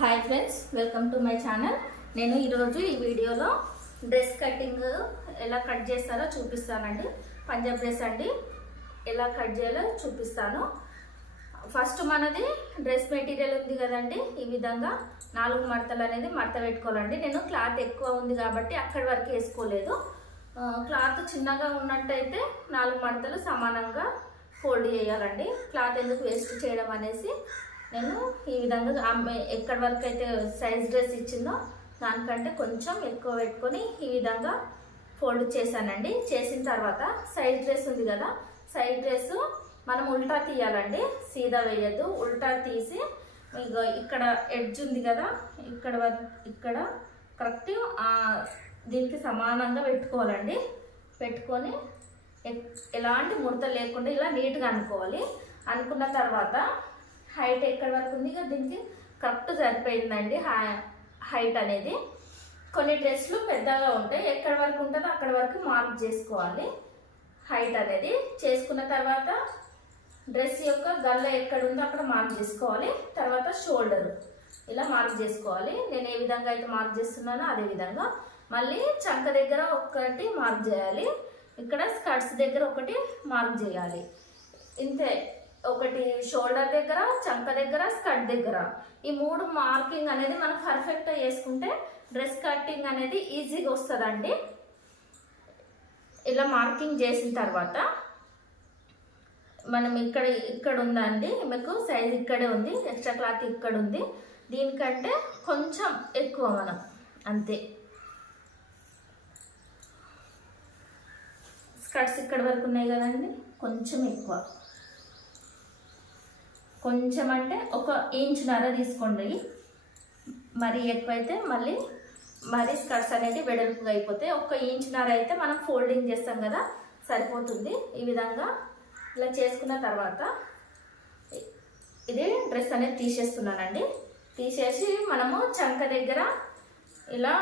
Hi friends welcome to my channel నేను ఈరోజు ఈ వీడియోలో డ్రెస్ కటింగ్ ఎలా కట్ చేస్తారో చూపిస్తానండి. పంజాబ్ డ్రెస్ అండి. ఎలా కట్ చేయాలో చూపిస్తాను. ఫస్ట్ మనది డ్రెస్ మెటీరియల్ ఉంది కదండి. ఈ విధంగా నాలుగు మడతలు అనేది మడత పెట్టుకోవాలండి. నేను క్లాత్ ఎక్కువ ఉంది కాబట్టి అక్కడి వరకు వేసుకోలేదు. క్లాత్ చిన్నగా ఉన్నట్టయితే నాలుగు మడతలు సమానంగా ఫోల్డ్ చేయాలండి. క్లాత్ ఎందుకు వేస్ట్ చేయడం అనేసి నేను ఈ విధంగా ఆమె ఎక్కడి వరకు అయితే సైజ్ డ్రెస్ ఇచ్చిందో దానికంటే కొంచెం ఎక్కువ పెట్టుకొని ఈ విధంగా ఫోల్డ్ చేశానండి. చేసిన తర్వాత సైజ్ డ్రెస్ ఉంది కదా సైజ్ డ్రెస్ మనం ఉల్టా తీయాలండి. సీదా వేయద్దు ఉల్టా తీసి ఇక్కడ ఎడ్జ్ ఉంది కదా ఇక్కడ వరకు ఇక్కడ కరెక్ట్ దీనికి సమానంగా పెట్టుకోవాలండి. పెట్టుకొని ఎ- ఎలాంటి ముడత లేకుండా ఇలా నీట్గా అనుకోవాలి. అనుకున్న తర్వాత హైట్ ఎక్కడి వరకు ఉంది? ఇక దీనికి కరెక్ట్ సరిపోయిందండి. హై- హైట్ అనేది. కొన్ని డ్రెస్లు పెద్దగా ఉంటాయి. ఎక్కడి వరకు ఉంటుందో అక్కడ వరకు మార్క్ చేసుకోవాలి. హైట్ అనేది. చేసుకున్న తర్వాత డ్రెస్ యొక్క గల్ల ఎక్కడ ఉందో అక్కడ మార్క్ చేసుకోవాలి. తర్వాత షోల్డర్. ఇలా మార్క్ చేసుకోవాలి. నేను ఏ విధంగా అయితే మార్క్ చేస్తున్నానో అదే విధంగా. మళ్ళీ చంక దగ్గర ఒకటి మార్క్ చేయాలి. ఇక్కడ స్కర్ట్స్ దగ్గర ఒకటి మార్క్ చేయాలి. ఇంతే. ఒకటి షోల్డర్ దగ్గర చంక దగ్గర స్కర్ట్ దగ్గర. ఈ మూడు మార్కింగ్ అనేది మనం పర్ఫెక్ట్గా చేసుకుంటే డ్రెస్ కటింగ్ అనేది ఈజీగా వస్తుందండి. ఇలా మార్కింగ్ చేసిన తర్వాత మనం ఇక్కడ ఇక్కడ ఉందండి మీకు సైజ్ ఇక్కడే ఉంది ఎక్స్ట్రా క్లాత్ ఇక్కడ ఉంది. దీనికంటే కొంచెం ఎక్కువ మనం అంతే. స్కర్ట్స్ ఇక్కడ వరకు ఉన్నాయి కదండి కొంచెం ఎక్కువ. కొంచెం అంటే ఒక ఇంచున్నర తీసుకోండి. మరి ఎక్కువైతే మళ్ళీ మరి స్కర్ట్స్ అనేది వెడల్పుగా అయిపోతాయి ఒక ఇంచున్నర అయితే మనం ఫోల్డింగ్ చేస్తాం కదా సరిపోతుంది. ఈ విధంగా ఇలా చేసుకున్న తర్వాత ఇది డ్రెస్ అనేది తీసేస్తున్నానండి. తీసేసి మనము చంక దగ్గర ఇలా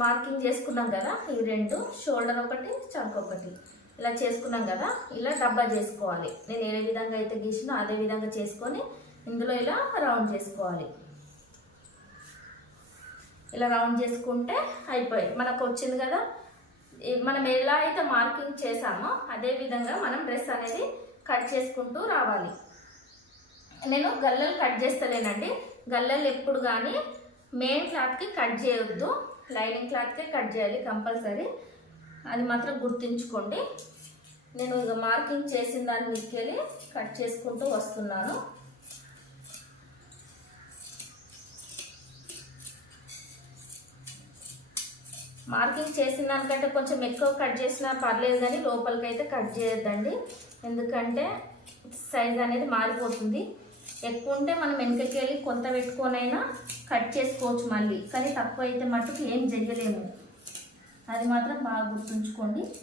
మార్కింగ్ చేసుకున్నాం కదా ఈ రెండు షోల్డర్ ఒకటి చంక ఒకటి. ఇలా చేసుకున్నాం కదా ఇలా డబ్బా చేసుకోవాలి. నేను ఏ విధంగా అయితే గీసినో అదే విధంగా చేసుకొని ఇందులో ఇలా రౌండ్ చేసుకోవాలి. ఇలా రౌండ్ చేసుకుంటే అయిపోయి మనకు వచ్చింది కదా మనం ఎలా అయితే మార్కింగ్ చేసామో అదే విధంగా మనం డ్రెస్ అనేది కట్ చేసుకుంటూ రావాలి. నేను గల్లలు కట్ చేస్తలేనండి. గల్లలు ఎప్పుడు కానీ మెయిన్ క్లాత్కి కట్ చేయొద్దు. లైనింగ్ క్లాత్కే కట్ చేయాలి కంపల్సరీ. అది మాత్రం గుర్తుంచుకోండి. నేను ఇక మార్కింగ్ చేసిన దాన్ని తీసుకెళ్ళి కట్ చేసుకుంటూ వస్తున్నాను. మార్కింగ్ చేసిన దానికంటే కొంచెం ఎక్కువ కట్ చేసినా పర్లేదు కానీ లోపలికి అయితే కట్ చేయొద్దండి. ఎందుకంటే సైజ్ అనేది మారిపోతుంది. ఎక్కువ ఉంటే మనం వెనకకి వెళ్ళి కొంత పెట్టుకొనైనా కట్ చేసుకోవచ్చు మళ్ళీ. కానీ తక్కువ అయితే మట్టుకు ఏం చెయ్యలేము. అది మాత్రం బాగా గుర్తుంచుకోండి.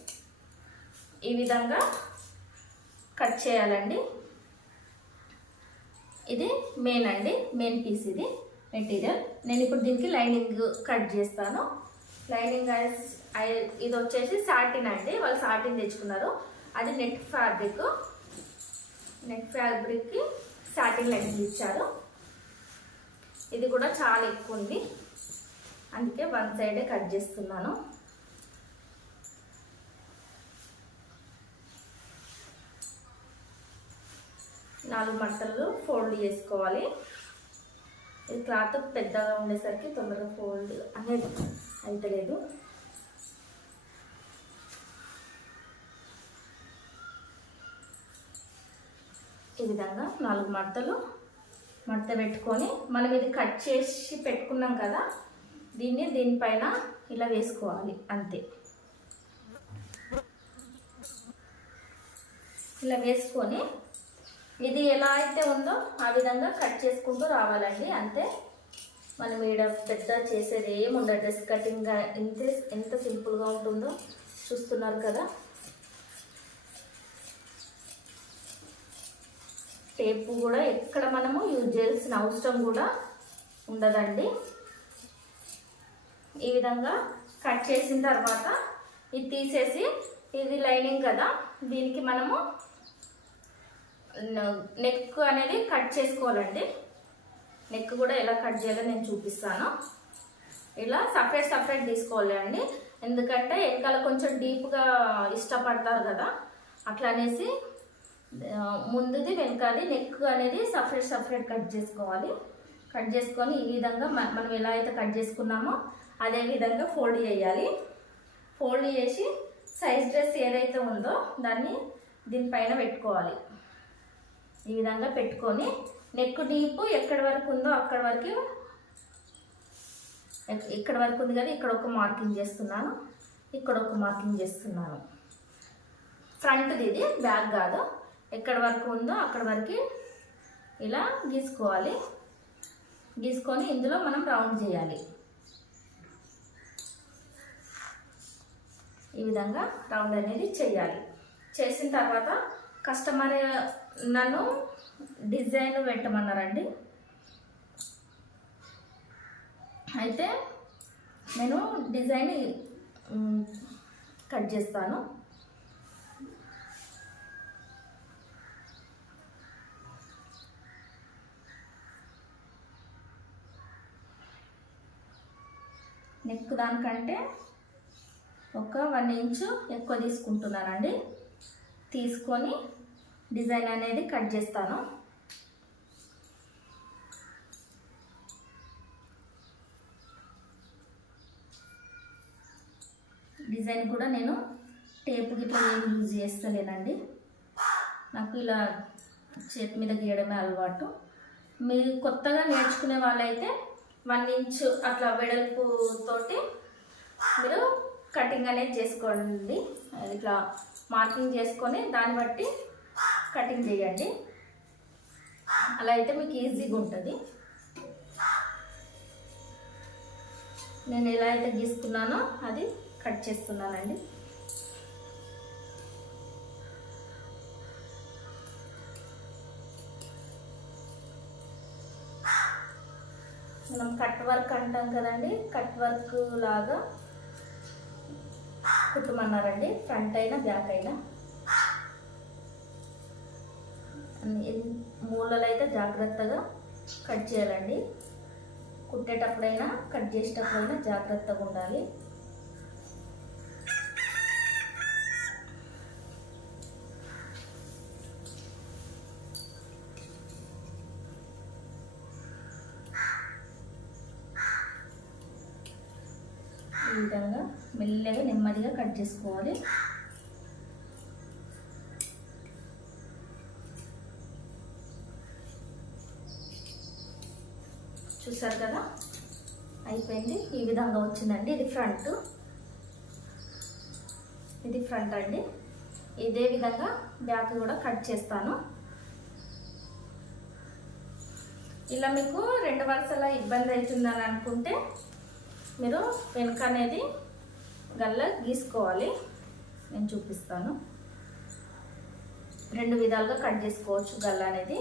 ఈ విధంగా కట్ చేయాలండి. ఇది మెయిన్ అండి మెయిన్ పీస్ ఇది మెటీరియల్. నేను ఇప్పుడు దీనికి లైనింగ్ కట్ చేస్తాను. లైనింగ్ ఐస్- ఐ- ఇది వచ్చేసి సాటిన్ అండి. వాళ్ళు సాటిన్ తెచ్చుకున్నారు. అది నెట్ ఫ్యాబ్రిక్ నెట్ ఫ్యాబ్రిక్కి సాటిన్ లైనింగ్ ఇచ్చారు. ఇది కూడా చాలా ఎక్కువ ఉంది. అందుకే వన్ సైడే కట్ చేస్తున్నాను. నాలుగు మట్టలు ఫోల్డ్ చేసుకోవాలి. ఇది క్లాత్ పెద్దగా ఉండేసరికి తొందరగా ఫోల్డ్ అనేది అయితలేదు. ఈ విధంగా నాలుగు మడతలు మడత పెట్టుకొని మనం ఇది కట్ చేసి పెట్టుకున్నాం కదా దీన్ని దీనిపైన ఇలా వేసుకోవాలి అంతే. ఇలా వేసుకొని ఇది ఎలా అయితే ఉందో ఆ విధంగా కట్ చేసుకుంటూ రావాలండి. అంతే. మనం ఈడ పెద్ద చేసేది ఏముండదు. డ్రెస్ కటింగ్ ఎంత ఎంత సింపుల్గా ఉంటుందో చూస్తున్నారు కదా. టేపు కూడా ఎక్కడ మనము యూజ్ చేయాల్సిన అవసరం కూడా ఉండదండి. ఈ విధంగా కట్ చేసిన తర్వాత ఇది తీసేసి ఇది లైనింగ్ కదా. దీనికి మనము నెక్ అనేది కట్ చేసుకోవాలండి. నెక్ కూడా ఎలా కట్ చేయాలో నేను చూపిస్తాను. ఇలా సపరేట్ సపరేట్ తీసుకోవాలి అండి. ఎందుకంటే వెనకాల కొంచెం డీప్గా ఇష్టపడతారు కదా. అట్లా అనేసి ముందుది వెనకాలి నెక్ అనేది సపరేట్ సపరేట్ కట్ చేసుకోవాలి. కట్ చేసుకొని ఈ విధంగా మనం ఎలా అయితే కట్ చేసుకున్నామో అదే విధంగా ఫోల్డ్ చేయాలి. ఫోల్డ్ చేసి సైజ్ డ్రెస్ ఏదైతే ఉందో దాన్ని దీనిపైన పెట్టుకోవాలి. ఈ విధంగా పెట్టుకొని నెక్ డీప్ ఎక్కడి వరకు ఉందో అక్కడి వరకు ఇక్కడ వరకు ఉంది కదా ఇక్కడ ఒక మార్కింగ్ చేస్తున్నాను. ఇక్కడ ఒక మార్కింగ్ చేస్తున్నాను. ఫ్రంట్ది ఇది బ్యాక్ కాదు. ఎక్కడి వరకు ఉందో అక్కడ వరకు ఇలా గీసుకోవాలి. గీసుకొని ఇందులో మనం రౌండ్ చేయాలి. ఈ విధంగా రౌండ్ అనేది చేయాలి. చేసిన తర్వాత కస్టమర్ నన్ను డిజైన్ పెట్టమన్నారండి. అయితే నేను డిజైన్ కట్ చేస్తాను. నెక్ దానికంటే ఒక వన్ ఇంచు ఎక్కువ తీసుకుంటున్నానండి. తీసుకొని డిజైన్ అనేది కట్ చేస్తాను. డిజైన్ కూడా నేను టేప్ గిట్లా ఏం యూజ్ చేస్తలేనండి. నాకు ఇలా చేతి మీద గీయడమే అలవాటు. మీరు కొత్తగా నేర్చుకునే వాళ్ళైతే వన్ ఇంచ్ అట్లా వెడల్పుతోటి మీరు కటింగ్ అనేది చేసుకోండి. ఇట్లా మార్కింగ్ చేసుకొని దాన్ని బట్టి కటింగ్ చేయండి. అలా అయితే మీకు ఈజీగా ఉంటుంది. నేను ఎలా అయితే గీసుకున్నానో అది కట్ చేస్తున్నానండి. మనం కట్ వర్క్ అంటాం కదండి కట్ వర్క్ లాగా కుట్టమన్నారండి ఫ్రంట్ అయినా బ్యాక్ అయినా అన్ని మూలలు అయితే జాగ్రత్తగా కట్ చేయాలండి. కుట్టేటప్పుడైనా కట్ చేసేటప్పుడైనా జాగ్రత్తగా ఉండాలి. ఈ విధంగా మెల్లగా నెమ్మదిగా కట్ చేసుకోవాలి. చూసారు కదా? అయిపోయింది. ఈ విధంగా వచ్చిందండి. ఇది ఫ్రంట్. ఇది ఫ్రంట్ అండి. ఇదే విధంగా బ్యాక్ కూడా కట్ చేస్తాను. ఇలా మీకు రెండు వరుసల ఇబ్బంది అవుతుందని అనుకుంటే మీరు వెనుక అనేది గల్ల గీసుకోవాలి. నేను చూపిస్తాను. రెండు విధాలుగా కట్ చేసుకోవచ్చు గల్ల అనేది.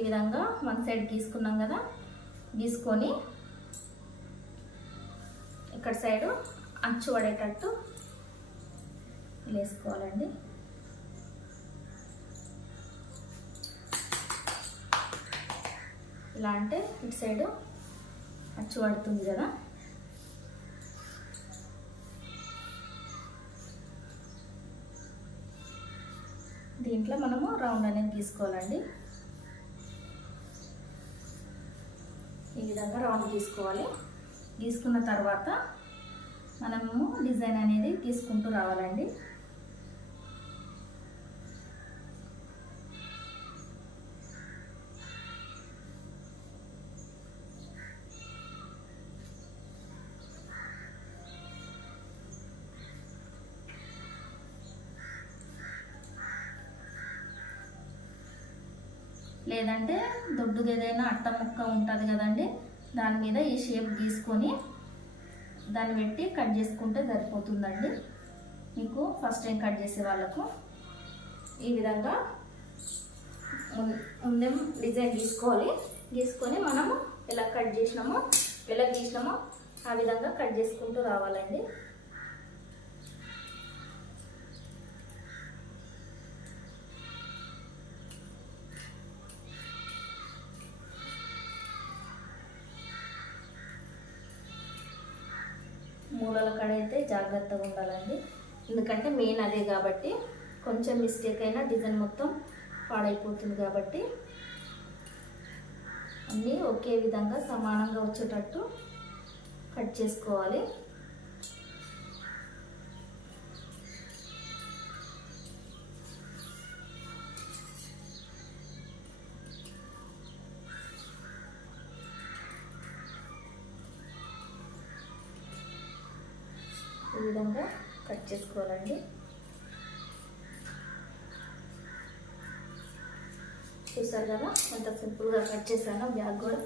ఈ విధంగా వన్ సైడ్ గీసుకున్నాం కదా. గీసుకొని ఇక్కడ సైడు అచ్చు పడేటట్టు వేసుకోవాలండి. ఇలా అంటే ఇటు సైడు అచ్చు పడుతుంది కదా. దీంట్లో మనము రౌండ్ అనేది తీసుకోవాలండి ఈ విధంగా రౌండ్ గీసుకోవాలి. గీసుకున్న తర్వాత మనము డిజైన్ అనేది తీసుకుంటూ రావాలండి. లేదంటే దొడ్డుది ఏదైనా అట్ట ముక్క ఉంటుంది కదండి దాని మీద ఈ షేప్ గీసుకొని దాన్ని పెట్టి కట్ చేసుకుంటే సరిపోతుందండి. మీకు ఫస్ట్ టైం కట్ చేసే వాళ్ళకు ఈ విధంగా ముందే డిజైన్ తీసుకోవాలి గీసుకొని మనము ఎలా కట్ చేసినామో ఎలా గీసినామో ఆ విధంగా కట్ చేసుకుంటూ రావాలండి. మూలల కాడ అయితే జాగ్రత్తగా ఉండాలండి. ఎందుకంటే మెయిన్ అదే కాబట్టి కొంచెం మిస్టేక్ అయినా డిజైన్ మొత్తం పాడైపోతుంది కాబట్టి అన్నీ ఒకే విధంగా సమానంగా వచ్చేటట్టు కట్ చేసుకోవాలి. విధంగా కట్ చేసుకోవాలండి. చూసారు కదా ఎంత సింపుల్గా కట్ చేశాను బ్యాగ్ కూడా.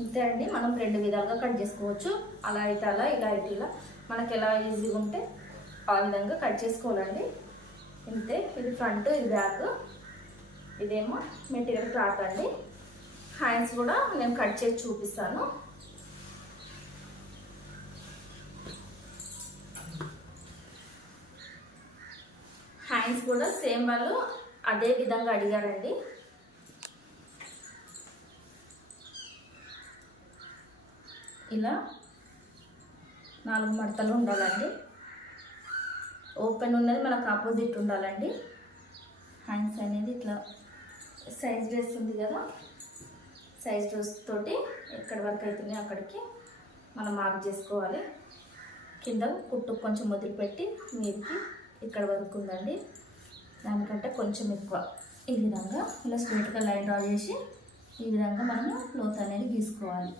ఇంతే అండి మనం రెండు విధాలుగా కట్ చేసుకోవచ్చు. అలా అయితే అలా ఇలా అయితే ఇలా. మనకి ఎలా ఈజీగా ఉంటే ఆ విధంగా కట్ చేసుకోవాలండి. ఇంతే ఇది ఫ్రంట్ ఇది బ్యాక్. ఇదేమో మెటీరియల్ క్లాత్ అండి. హ్యాండ్స్ కూడా నేను కట్ చేసి చూపిస్తాను. హ్యాండ్స్ కూడా సేమ్ వాళ్ళు అదే విధంగా అడిగారండి. ఇలా నాలుగు మడతలు ఉండాలండి. ఓపెన్ ఉన్నది మనకు ఆపోజిట్ ఉండాలండి. హ్యాండ్స్ అనేది ఇట్లా సైజ్ డ్రెస్ ఉంది కదా సైజ్ డ్రెస్ తోటి ఎక్కడి వరకు అవుతుంది అక్కడికి మనం మార్క్ చేసుకోవాలి. కింద కుట్టు కొంచెం వదిలిపెట్టి మీదికి ఇక్కడ వరకు ఉందండి. దానికంటే కొంచెం ఎక్కువ. ఈ విధంగా ఇలా స్ట్రేట్గా లైన్ డ్రా చేసి ఈ విధంగా మనము లోత్ అనేది గీసుకోవాలి.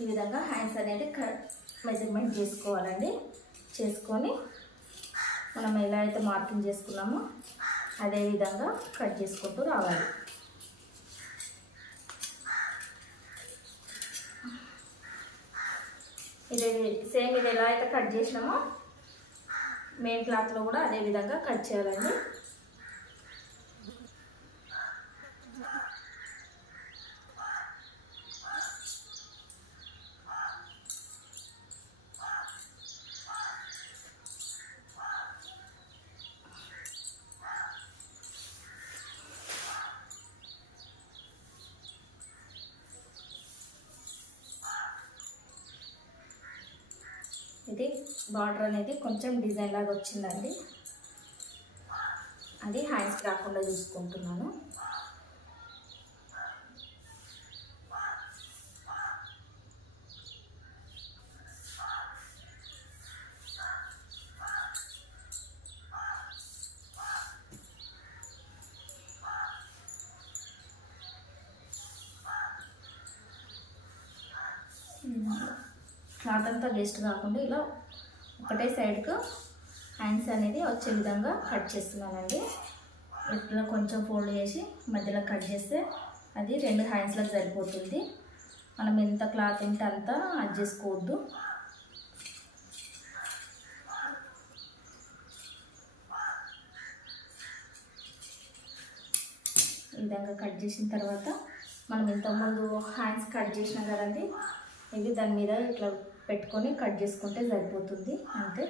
ఈ విధంగా హ్యాండ్స్ అనేది మెజర్మెంట్ చేసుకోవాలండి. చేసుకొని మనం ఎలా అయితే మార్కింగ్ చేసుకున్నామో అదే విధంగా కట్ చేసుకుంటూ రావాలి. ఇది సేమ్ ఇది ఎలా అయితే కట్ చేసినామో మెయిన్ క్లాత్లో కూడా అదే విధంగా కట్ చేయాలండి ఇది బార్డర్ అనేది కొంచెం డిజైన్ లాగా వచ్చిందండి. అది హ్యాండ్స్ రాకుండా చూసుకుంటున్నాను క్లాత్ అంతా వేస్ట్ కాకుండా ఇలా ఒకటే సైడ్కు హ్యాండ్స్ అనేది వచ్చే విధంగా కట్ చేస్తున్నానండి. ఇట్లా కొంచెం ఫోల్డ్ చేసి మధ్యలో కట్ చేస్తే అది రెండు హ్యాండ్స్లకు సరిపోతుంది. మనం ఎంత క్లాత్ ఉంటే అంత అడ్జస్ట్ చేసుకోవద్దు. ఈ విధంగా కట్ చేసిన తర్వాత మనం ఇంతకుముందు హ్యాండ్స్ కట్ చేసినాం కదండి ఇవి దాని మీద ఇట్లా పెట్టుకొని కట్ చేసుకుంటే సరిపోతుంది. అంతే.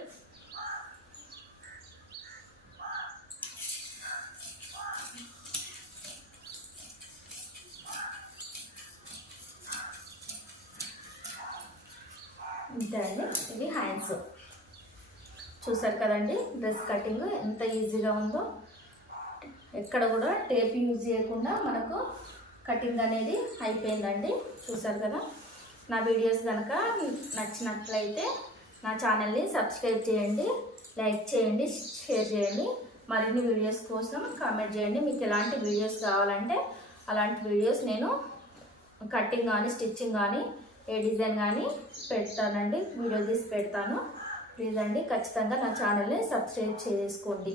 ఇంతే అండి. ఇది హ్యాండ్స్. చూసారు కదండి డ్రెస్ కటింగ్ ఎంత ఈజీగా ఉందో. ఎక్కడ కూడా టేప్ యూజ్ చేయకుండా మనకు కటింగ్ అనేది అయిపోయిందండి. చూసారు కదా? నా వీడియోస్ కనుక నచ్చినట్లయితే నా ఛానల్ని సబ్స్క్రైబ్ చేయండి లైక్ చేయండి షేర్ చేయండి. మరిన్ని వీడియోస్ కోసం కామెంట్ చేయండి. మీకు ఎలాంటి వీడియోస్ కావాలంటే అలాంటి వీడియోస్ నేను కటింగ్ కానీ స్టిచ్చింగ్ కానీ ఏ డిజైన్ కానీ పెడతానండి. వీడియో తీసి పెడతాను. ప్లీజ్ అండి ఖచ్చితంగా నా ఛానల్ని సబ్స్క్రైబ్ చేసుకోండి.